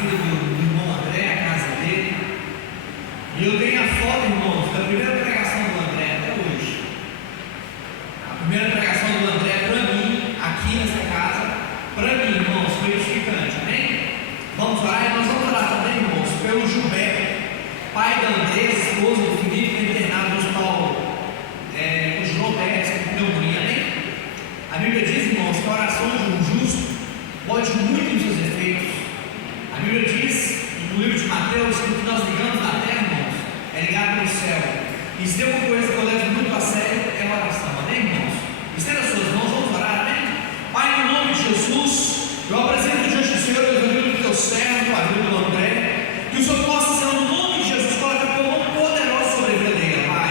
vida do irmão André, a casa dele. E eu tenho a foto, irmãos, da primeira pregação do André até hoje. A primeira pregação do André para mim, aqui nessa casa, para mim, irmãos, foi edificante, amém? Vamos orar, e nós vamos orar também, irmãos, pelo Gilberto, pai da Andressa, esposa do Felipe, internado no hospital com Gilberto, com pneumonia, amém? A Bíblia diz, irmãos, que a oração de um justo pode muito em seus efeitos. A Bíblia diz, no livro de Mateus, que o que nós ligamos na terra, irmãos, é ligado no céu. E se tem uma coisa que eu levo muito a sério, é a oração, amém, irmãos? Estenda as suas mãos, vamos orar, amém? Pai, em nome de Jesus, eu apresento diante do Senhor, Deus, a vida do teu servo, a vida do André, que o Senhor possa, Senhor, no nome de Jesus, colocar a tua mão poderosa sobre a vida dele, Pai.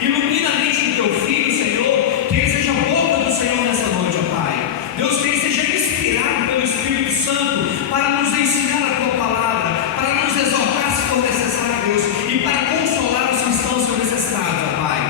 Ilumina a mente do teu filho, Senhor, que ele seja a boca do Senhor nessa noite, ó Pai. Deus, que ele seja inspirado pelo Espírito Santo para nos ensinar a tua palavra, para nos exortar se for necessário, Deus, e para consolar os que estão sendo necessitados, ó Pai.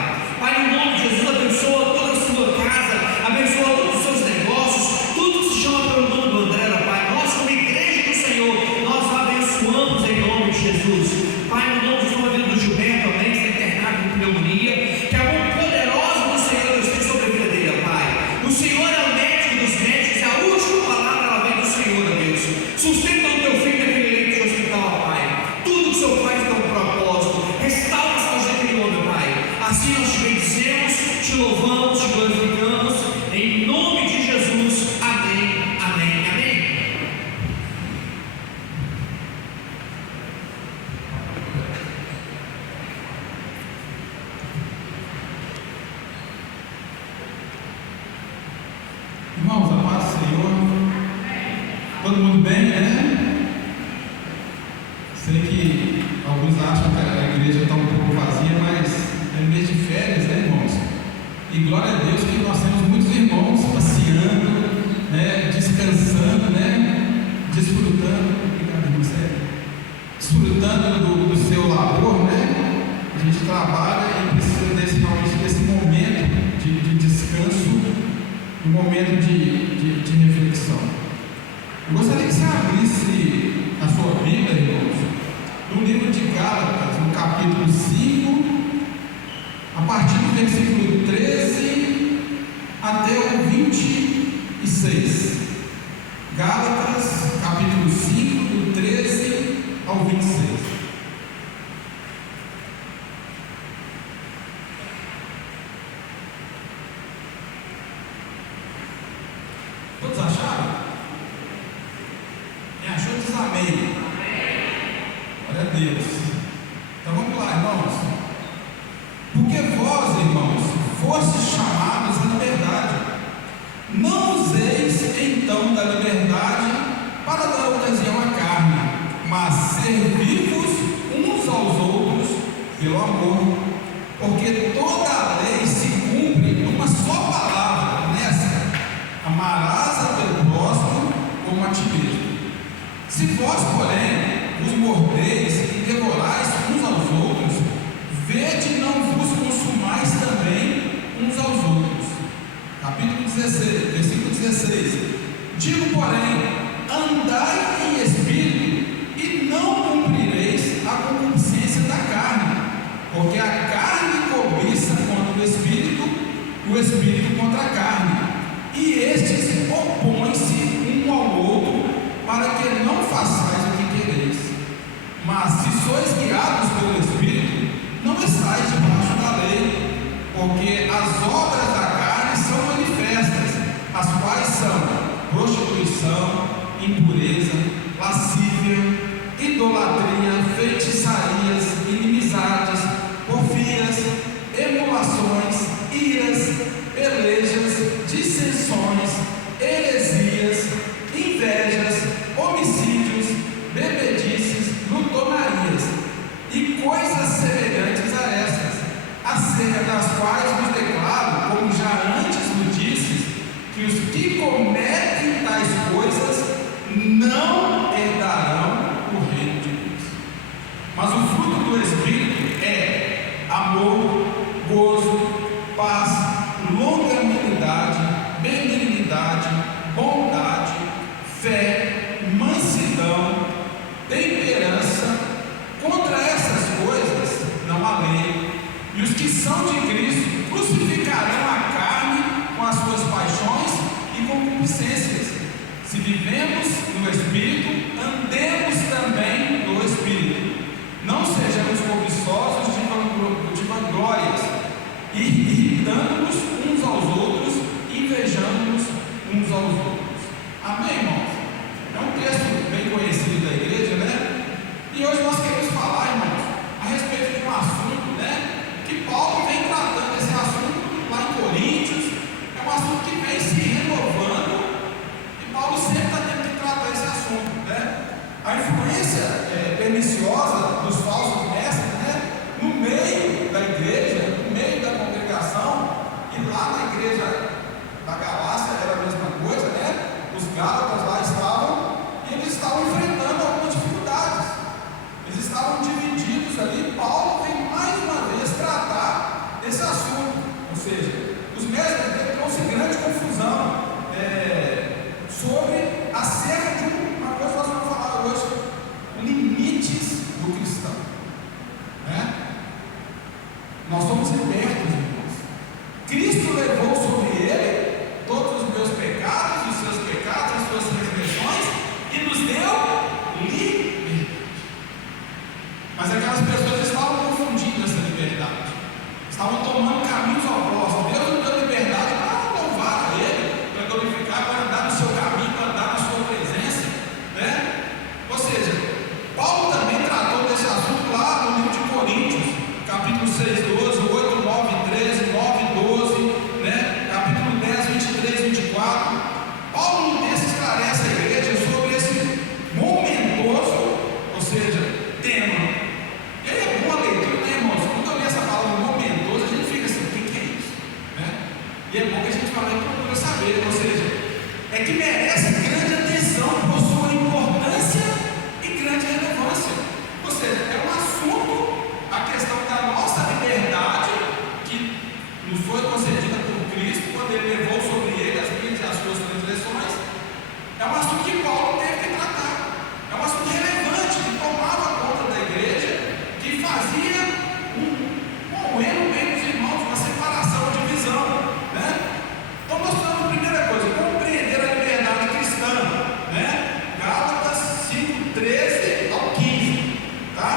Pai, em nome de Jesus, abençoa toda a sua casa, abençoa todos os seus negócios, tudo que se chama pelo nome do André, ó Pai. Nós, como igreja do Senhor, nós o abençoamos em nome de Jesus. Pai, no nome de Jesus, a vida do Gilberto também, que está internado com pneumonia, que a mão poderosa do Senhor esteja sobre a vida dele, ó Pai. O Senhor é o médico dos médicos, e a última palavra ela vem do Senhor, ó Deus. Sustenta o teu filho naquele leito de hospital, ó Pai. Tudo que o Senhor faz tem um propósito. Restaura a saúde daquele homem, Pai. Assim nós te bendizemos, te louvamos, te glorificamos, em nome de Jesus. Amém, amém, amém. Irmãos, a paz do Senhor. Todo mundo bem, né? Sei que alguns acham que a igreja está um pouco vazia, mas é mês de férias, né, irmãos? E glória a Deus que nós temos muitos irmãos passeando, né, descansando, né, desfrutando, obrigado, irmão, sério, desfrutando do seu labor, né? A gente trabalha e precisa realmente desse momento de descanso, um momento de reflexão. Eu gostaria que você abrisse a sua Bíblia, irmãos, no livro de Gálatas, no capítulo 5, a partir do versículo 13 até o 26. Gálatas, capítulo 5, do 13 ao 26. Todos acharam? Quem achou diz amém. Glória a Deus. Então vamos lá, irmãos. Porque vós, irmãos, fostes chamados à liberdade. Não useis então da liberdade para dar ocasião à carne, mas servi-vos uns aos outros pelo amor. Porque toda a lei se cumpre numa só palavra, nessa: amarás a teu próximo como a ti mesmo. Se vós, porém, vos mordeis e devorais uns aos outros, vede não vos consumais também uns aos outros. Capítulo 16, versículo 16. Digo, porém, andai em espírito e não cumprireis a concupiscência da carne, porque a carne cobiça contra o espírito contra a carne, e estes opõem-se um ao outro, para que não façais o que quereis. Mas se sois guiados pelo Espírito, não estáis debaixo da lei, porque as obras da carne são manifestas, as quais são prostituição, impureza, lascívia, idolatria, feitiçarias, inimizades, porfias, emulações, iras, pelejas, dissensões, heresias, invejas, homicídios, bebedices, glutonarias e coisas semelhantes a estas, acerca das quais vos declaro, como já antes vos disse, que os que cometem tais coisas não herdarão o reino de Deus. Mas o fruto do Espírito é amor, gozo, paz, longanimidade, benignidade, bondade, fé, mansidão, Ou seja, Paulo também tratou desse assunto lá no livro de Coríntios, capítulo 6, 12, 8, 9, 13, 9, 12, né? Capítulo 10, 23, 24. Paulo no texto esclarece a igreja sobre esse momentoso, ou seja, tema. E aí é boa leitura, né, irmãos? Quando eu li essa palavra momentoso, a gente fica assim, o que é isso? Né? E é bom que a gente fala e procura saber, ou seja, é que merece grande atenção por sua importância e grande relevância. Ou seja, é um assunto, a questão da nossa liberdade, que nos foi concedida por Cristo, quando Ele levou sobre Ele as minhas e as suas transgressões. É um assunto que Paulo teve que tratar. É um assunto relevante, que tomava conta da igreja, que fazia um erro bem dos irmãos, uma separação, uma divisão, né? Então nós precisamos, primeira coisa, compreender a liberdade cristã, né? Gálatas 5, 13 ao 15, tá?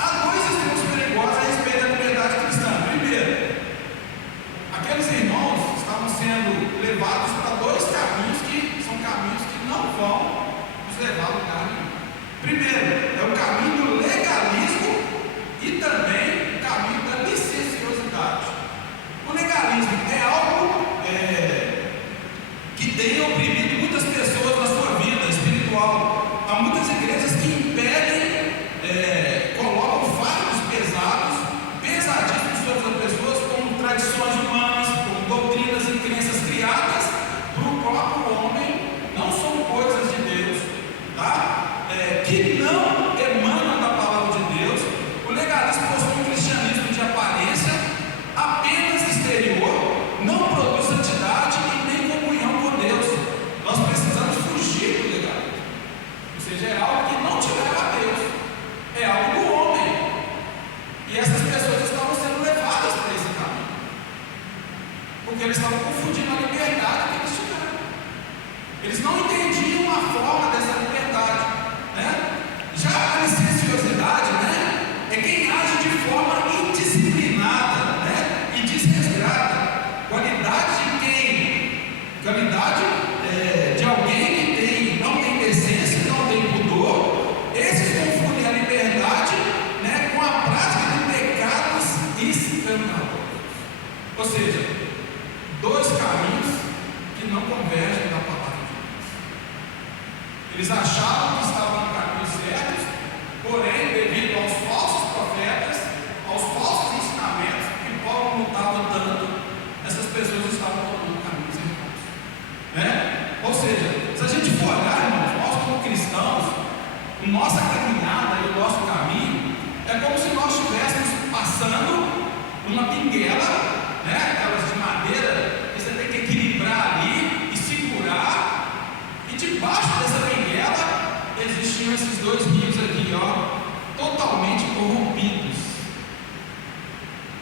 Há dois estudos perigosos a respeito da liberdade cristã. Primeiro, aqueles irmãos estavam sendo levados para dois caminhos que são caminhos que não vão nos levar a lugar nenhum. Primeiro, é o caminho do legalismo e também o caminho da licenciosidade. O legalismo é algo que tem oprimido muitas pessoas na sua vida espiritual. Há muitas igrejas que impedem, colocam fardos pesados, pesadíssimos sobre as pessoas, como tradições humanas, como doutrinas e crenças criadas para o próprio homem, não são coisas de Deus, tá? Que não emanam da palavra de Deus. O legalismo possui um cristianismo de aparência, apenas exterior, não produz santidade e nem comunhão com Deus. Nós precisamos fugir do legalismo. Ou seja, é algo que não te leva a Deus, é algo do homem. E essas pessoas estavam sendo levadas para esse caminho, porque eles estavam confundindo a liberdade que eles tiveram. Eles não entendiam a forma dessa liberdade, né? Já a licenciosidade, né, é quem age de forma indisciplinada, né, e desregrada. Qualidade de alguém que não tem decência, não tem pudor. Esses confundem a liberdade, né, com a prática de pecados escandalosos. Ou seja, dois caminhos que não convergem na palavra de Deus. Eles achavam que estavam no caminho certo, porém, devido aos falsos profetas, aos falsos ensinamentos que Paulo lutava tanto, essas pessoas estavam tomando caminhos errados, né? Ou seja, se a gente for olhar, irmãos, nós como cristãos, nossa caminhada e o nosso caminho é como se nós estivéssemos passando uma pinguela, né? Aquelas de madeira que você tem que equilibrar ali e segurar, e debaixo dessa pinguela existiam esses dois rios aqui, ó, totalmente corrompidos.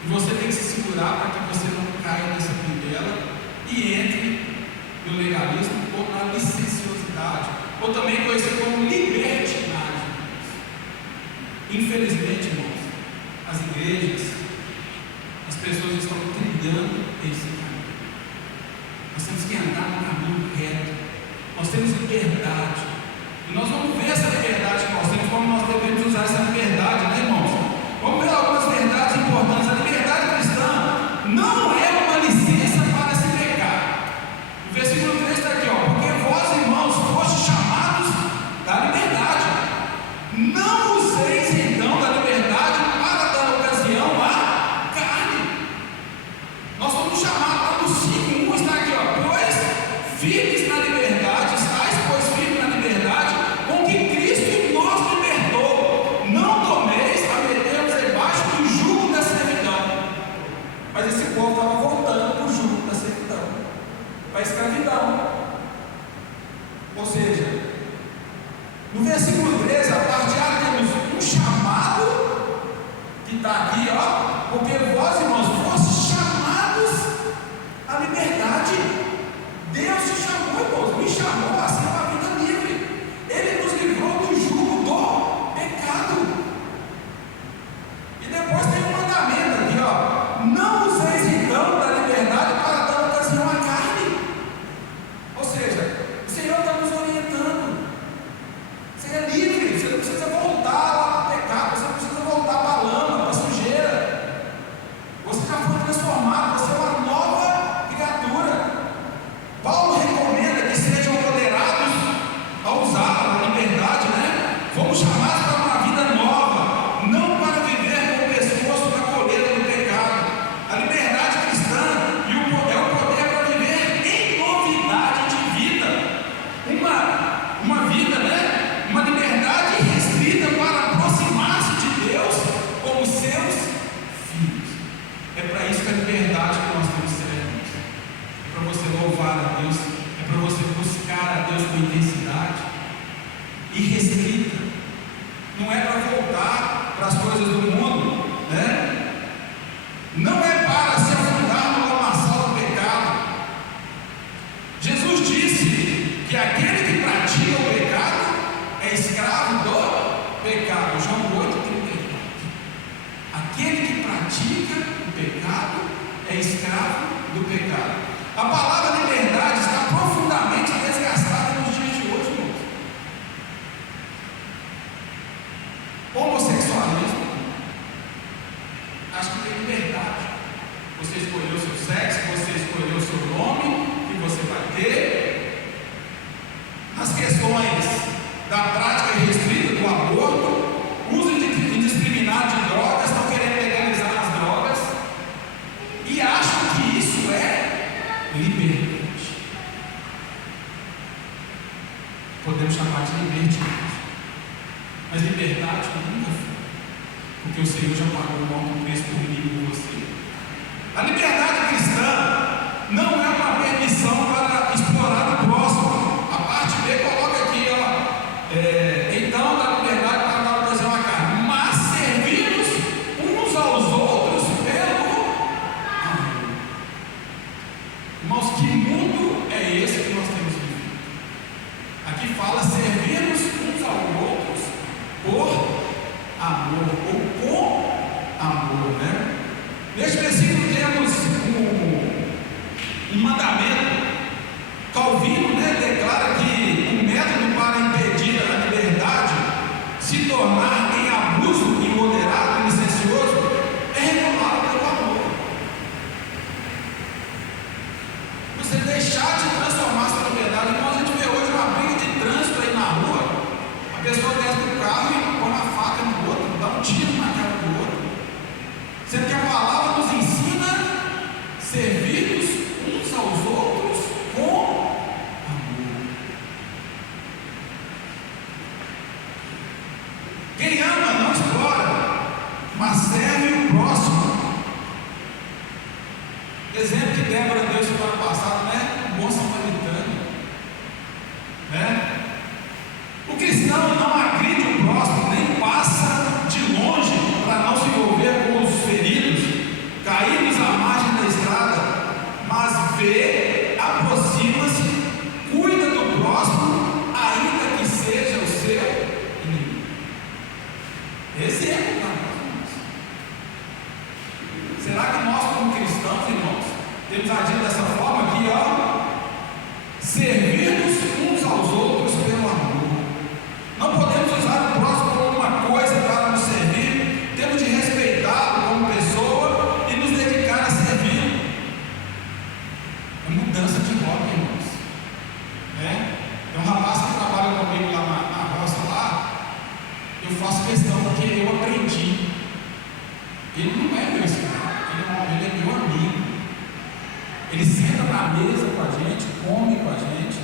E você tem que se segurar para que você não caia nessa pinguela e entre no legalismo ou na licenciosidade, ou também conhecido como libertinagem. Infelizmente, irmãos, as igrejas, as pessoas estão trilhando esse caminho. Nós temos que andar no caminho reto. Nós temos liberdade. E nós vamos ver essa liberdade que nós temos, como nós devemos usar essa liberdade, né, irmãos? Vamos ver algumas verdades importantes. A liberdade cristã não é uma licença para se pecar. O versículo 3 está aqui, ó. Porque vós, irmãos, fostes chamados da liberdade. Não useis então da liberdade para dar ocasião à carne. Nós somos chamados no 5:1 está aqui, ó. Pois firmes na liberdade, estáis, pois firmes na liberdade, com que Cristo nos libertou. Não tomeis a meter-vos debaixo do jugo da servidão. Mas esse povo estava voltando para o jugo da servidão, para a escravidão. Ou seja, no versículo 13, a parte A, temos um chamado, que está aqui, ó, porque vós, irmãos, fostes chamados à liberdade. Deus te chamou, irmãos, me chamou a ser uma vida livre. Ele nos livrou do jugo do pecado. E depois tem um mandamento aqui, ó. Não useis então da liberdade para dar ocasião à carne. Ou seja, o Senhor está nos orientando. Seja livre, chamados para uma vida nova, não para viver com o pescoço na coleira do pecado. A liberdade cristã é o poder para viver em novidade de vida. Uma vida, né? Uma liberdade restrita para aproximar-se de Deus como seus filhos. É para isso que a liberdade que nós temos seremos. É para você louvar a Deus, é para você buscar a Deus com intensidade irrestrita. Não é para voltar para as coisas do mundo, né? Não é para se afundar no lamaçal do pecado. Jesus disse que aquele que pratica o pecado é escravo do pecado. João 8,34. Aquele que pratica o pecado é escravo do pecado. A palavra liberdade está profundamente desgastada nos dias de hoje, irmãos. Homossexualismo, acho que tem liberdade. Você escolheu o seu sexo, você escolheu o seu nome, que você vai ter. As questões da prática irrestrita do aborto, uso indiscriminado de drogas, estão querendo legalizar as drogas e acham que isso é liberdade. Podemos chamar de libertinagem, mas liberdade nunca foi, porque o Senhor já pagou um alto preço por mim e por você. A liberdade cristã não é uma permissão para explorar o próximo. A parte B coloca aqui, então da liberdade para dar ocasião à carne, mas servir-nos uns aos outros pelo amor. Irmãos, que mundo é esse que nós temos vivido? Aqui fala servir-nos uns aos outros por amor, ou com amor, né? Neste versículo temos um mandamento. Calvino, né, declara que o método para impedir a liberdade se tornar em abuso imoderado e licencioso é regulado pelo amor. Você deixar de transformar sua liberdade. Então a gente vê hoje uma briga de trânsito aí na rua. A pessoa desce do carro e põe uma faca no outro, dá um tiro na cara do outro. Sendo que a palavra nos ensina a servir uns aos outros com amor. Quem ama não explora, mas serve o próximo. Exemplo que Débora deu semana passada, né? Um bom samaritano, né? O cristão não agride o próximo, nem passa de longe para não se envolver com os feridos, caídos à margem da estrada, mas vê, aproxima-se, cuida do próximo, ainda que seja o seu inimigo. Esse é o caso. Será que nós, como cristãos, irmãos, temos agido dessa forma aqui, servir-nos uns aos outros pelo amor? Não podemos usar o próximo como uma coisa para nos servir, temos de respeitá-lo como pessoa e nos dedicar a servir. É mudança de hobby, irmãos. Tem um rapaz que trabalha comigo lá na roça lá. Eu faço questão porque eu aprendi. Ele não é meu escravo, ele é meu amigo. Ele senta na mesa com a gente, come com a gente.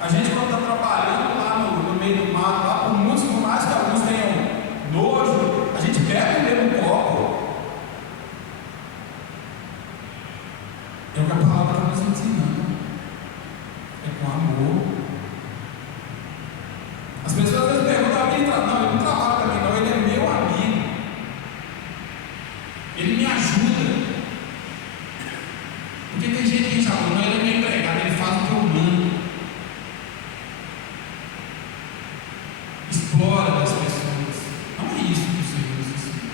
A gente, quando está trabalhando lá no meio do mato, lá, por muitos, por mais que alguns tenham nojo, a gente bebe o mesmo copo. É o que a palavra está nos ensinando. É com amor. As pessoas às vezes perguntam a mim, não, ele não trabalha para mim, não, ele é meu amigo. Ele me ajuda. Porque tem gente que fala, não, ele é meu empregado, ele faz o que eu mando. Explora das pessoas. Não é isso que o Senhor nos ensina.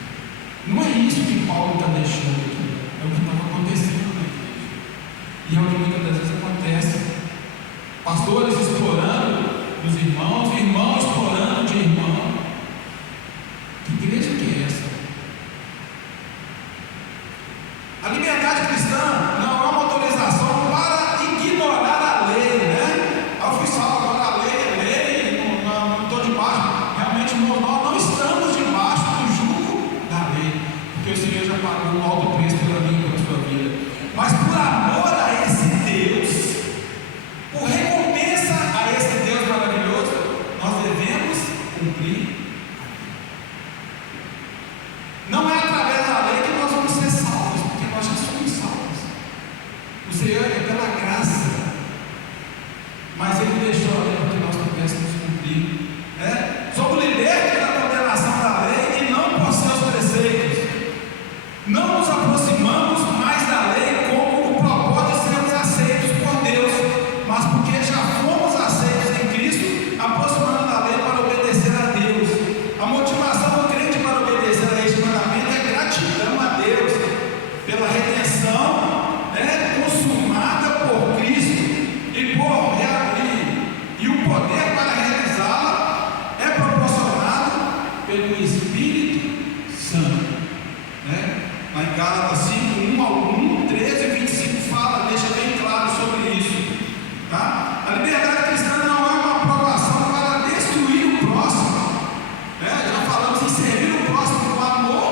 Não é isso que Paulo está deixando aqui. É o que estava acontecendo na igreja. E é o que muitas das vezes acontece. Pastores explorando dos irmãos, irmãos explorando de irmão. Que igreja que é essa? A liberdade cristã não é uma autorização para ignorar a lei, né? Aí eu fui salvo, agora a lei é lei, não estou debaixo. cumprir. Não é através da lei que nós vamos ser salvos, porque nós já somos salvos. O Senhor é pela graça, mas Ele deixou a lei para que nós pudéssemos cumprir. Somos libertos da condenação da lei e não por seus preceitos. Não nos aproximamos mais da lei como o propósito de sermos aceitos por Deus, mas porque já fomos aceitos em Cristo, aproximando da lei para obedecer a Deus. A motivação do crente para obedecer a este mandamento é gratidão a Deus pela redenção consumada por Cristo e o poder para realizá-la é proporcionado pelo Espírito Santo. Lá em Gálatas 5, 1 ao 1, 13 e 25 deixa bem claro sobre isso. Tá? A liberdade cristã não é uma aprovação para destruir o próximo. Já falamos em servir o próximo com amor,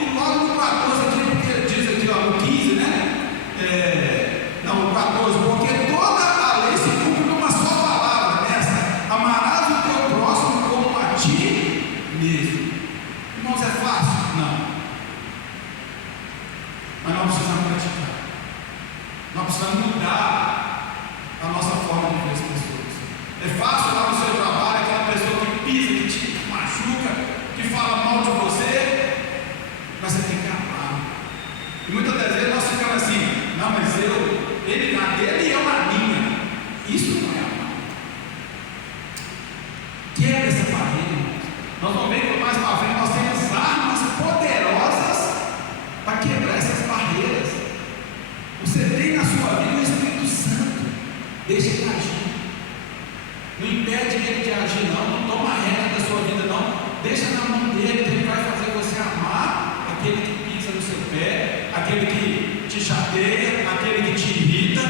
e logo no 14 aqui, porque diz aqui no 15, no 14, porque toda a lei se cumpre numa só palavra, amarás o teu próximo como a ti mesmo. Irmãos, é fácil? Não. Mas nós precisamos praticar. Nós precisamos mudar a nossa forma de ver as pessoas. É fácil lá no seu trabalho, aquela pessoa que pisa, que te machuca, que fala mal de você, mas você tem que amar. E muitas das vezes nós ficamos assim: não, mas ele na dele e eu na minha. Isso não é amar. Quebra essa barreira. Nós vamos ver que mais para frente nós temos armas poderosas para quebrar essas barreiras. Você tem na sua vida o Espírito Santo. Deixa ele agir. Não impede ele de agir, não toma a rédea da sua vida, não. Deixa na mão dele, que ele vai fazer você amar aquele que pisa no seu pé, aquele que te chateia, aquele que te irrita.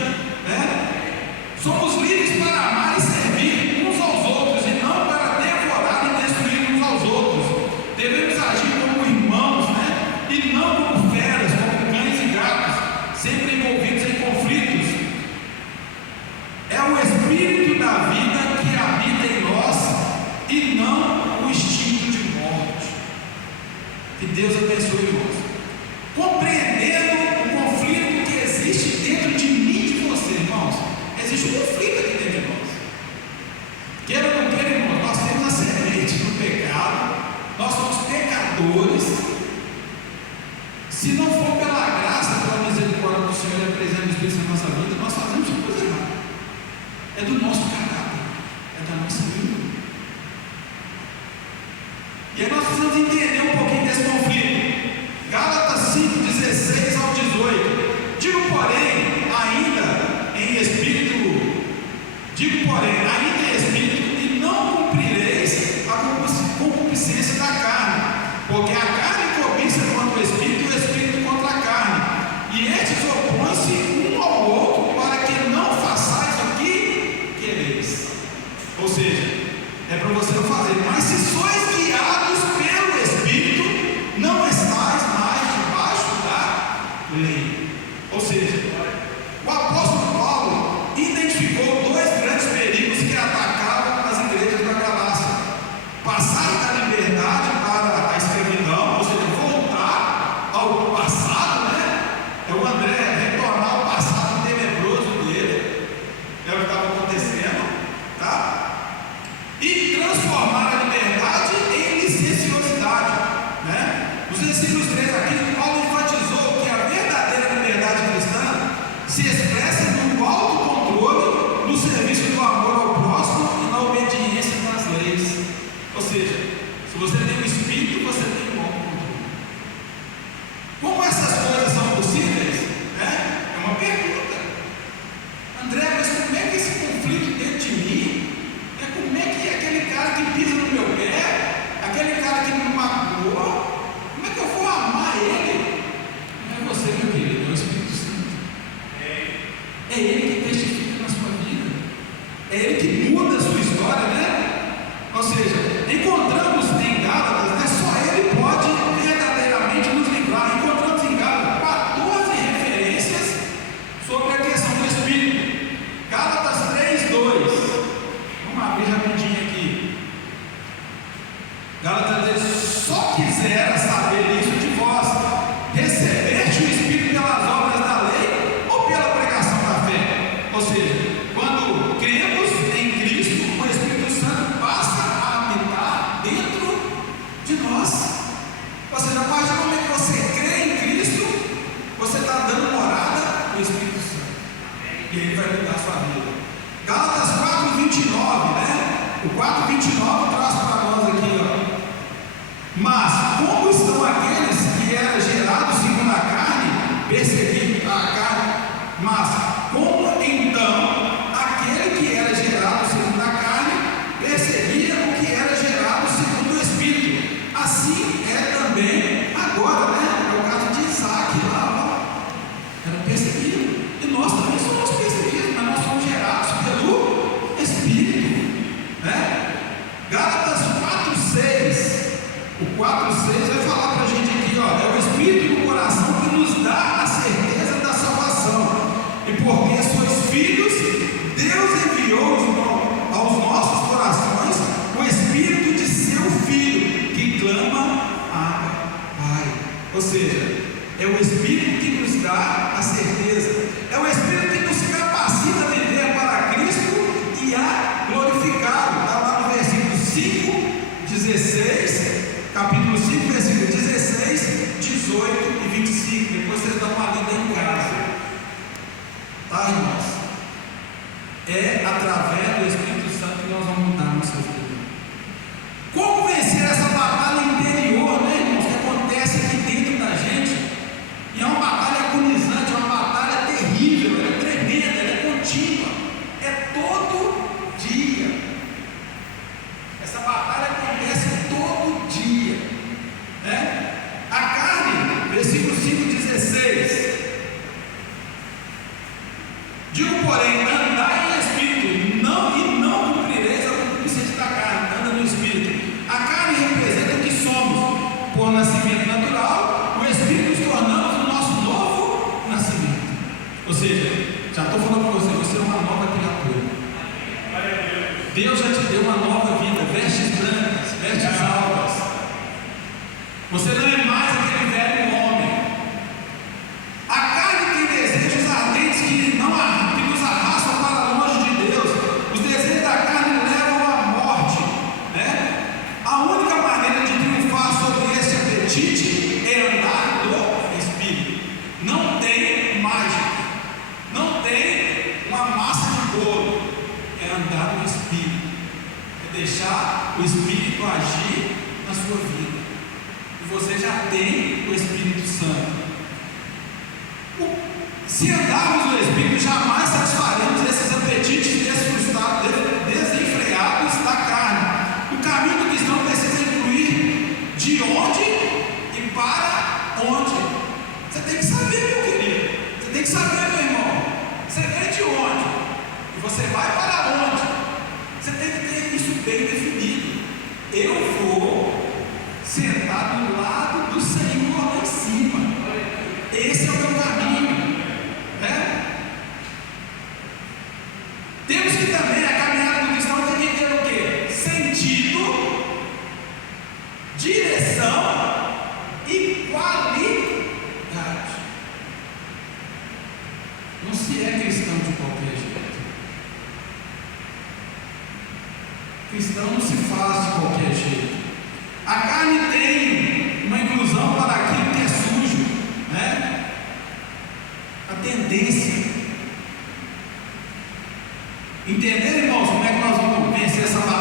Somos livres para amar e servir uns aos outros, e não para devorar e destruir uns aos outros. Devemos agir como irmãos, e não como feras, como cães e gatos, sempre envolvidos em conflitos. É o Espírito da vida que habita em nós e não o instinto de morte. Que Deus abençoe, irmãos. Compreendendo o conflito que existe dentro de mim e de você, irmãos. Existe um conflito aqui dentro de nós. Queira ou não queira, irmãos, nós temos a semente do pecado, nós somos pecadores. Se não for pela graça, pela misericórdia do Senhor e a presença do Espírito na nossa vida, nós fazemos uma coisa errada. É do nosso caráter, é da nossa vida. E aí nós precisamos entender um pouquinho desse conflito. Gálatas 5, 16 ao 18. Digo, porém, ainda em espírito, e não cumprireis a concupiscência da carne, porque a carne cobiça contra o espírito e o espírito contra a carne, e estes opõem-se um ao outro para que não façais o que quereis. Ou seja, é para você não fazer, mas se sois guiados pelo Espírito, não estáis mais debaixo da lei. Ou seja, o apóstolo Paulo identificou dois grandes perigos que atacavam as igrejas da Galácia: passar da liberdade para a escravidão, ou seja, voltar ao passado, é o André retornar ao passado tenebroso dele, é o que estava acontecendo, e transformar a liberdade em licenciosidade, Nos versículos 3 aqui, Paulo enfatizou que a verdadeira liberdade cristã se expressa no autocontrole, no serviço do amor ao próximo e na obediência às leis. Ou seja, se você tem o Espírito, você tem o autocontrole. Como essas coisas são possíveis? É uma pergunta. André, mas como é que esse conflito dentro de mim? Como é que aquele cara que pisa no meu pé, aquele cara que me magoou, como é que eu vou amar ele? Não é você, meu querido, é o Espírito Santo. É Ele que testifica na sua vida. É Ele que muda a sua história, Ou seja, encontramos em Gálatas Gálatas diz: só quisera saber isso de vós, recebeste o Espírito pelas obras da lei ou pela pregação da fé? Ou seja, quando cremos em Cristo, o Espírito Santo passa a habitar dentro de nós. Ou seja, a partir do momento que você crê em Cristo, você está dando morada ao Espírito Santo, e ele vai mudar a sua vida. Gálatas 4:29, né? O 4:29 traz para nós aqui, ó. Mas como estão aqueles que eram gerados segundo a carne, perseguindo a carne? Mas como então aquele que era gerado segundo a carne perseguia o que era gerado segundo o Espírito? Assim é também agora, né? É o caso de Isaac lá, ó. Era perseguido. E nós também somos perseguidos, mas nós somos gerados pelo Espírito, né? Gálatas 4:6. O 4:6 vai falar para a gente aqui, ó, é o Espírito no coração que nos dá a certeza da salvação. E porque sois filhos, Deus enviou aos nossos corações o Espírito de seu Filho, que clama: Abba, Pai. Ou seja, é o Espírito que nos dá a certeza, é o Espírito que nos capacita a viver para Cristo e a glorificá-lo. Está lá no versículo 5:16. Capítulo 5, versículo 16, 18 e 25. Depois vocês dão uma lida em casa. Tá, irmãos? É através do Espírito Santo que nós vamos mudar nossa vida. Como vencer essa batalha interior, né, irmãos? Que acontece aqui dentro da gente. E é uma batalha agonizante, é uma batalha terrível, ela é tremenda, ela é contínua. É todo dia. Essa batalha acontece todo dia, né? A carne, versículo 5:16. Digo, porém, andai em espírito, não cumprireis a concupiscência da carne. Anda no espírito. A carne representa o que somos por nascimento natural, o espírito nos tornamos o nosso novo nascimento. Ou seja, já estou falando para você, você é uma nova criatura. Deus já te deu uma nova vida, vestes brancas, vestes alvas. Você não é mais aquele velho homem. A carne tem desejos ardentes que nos arrastam para longe de Deus. Os desejos da carne levam à morte, né? A única maneira de triunfar sobre esse apetite é andar no Espírito. Não tem mágica, não tem uma massa de bolo. É andar no Espírito, é deixar o Espírito agir na sua vida. E você já tem o Espírito Santo. Se andarmos no Espírito, jamais satisfaremos esses apetites desenfreados da carne. O caminho do cristão precisa incluir de onde e para onde. Você tem que saber, meu querido. Você tem que saber, meu irmão. Você vem de onde? E você vai para onde? Você tem que ter isso bem definido. Eu vou sentar do lado do Senhor lá em cima. Esse é o meu caminho, né? Temos que também, a caminhada do cristão tem que ter o quê? Sentido, direção e qualidade. Não se é cristão de qualquer jeito. Cristão não se faz de qualquer jeito. A carne tem uma inclusão para aquilo que é sujo, né? A tendência. Entender, irmãos, como é que nós vamos vencer essa batalha?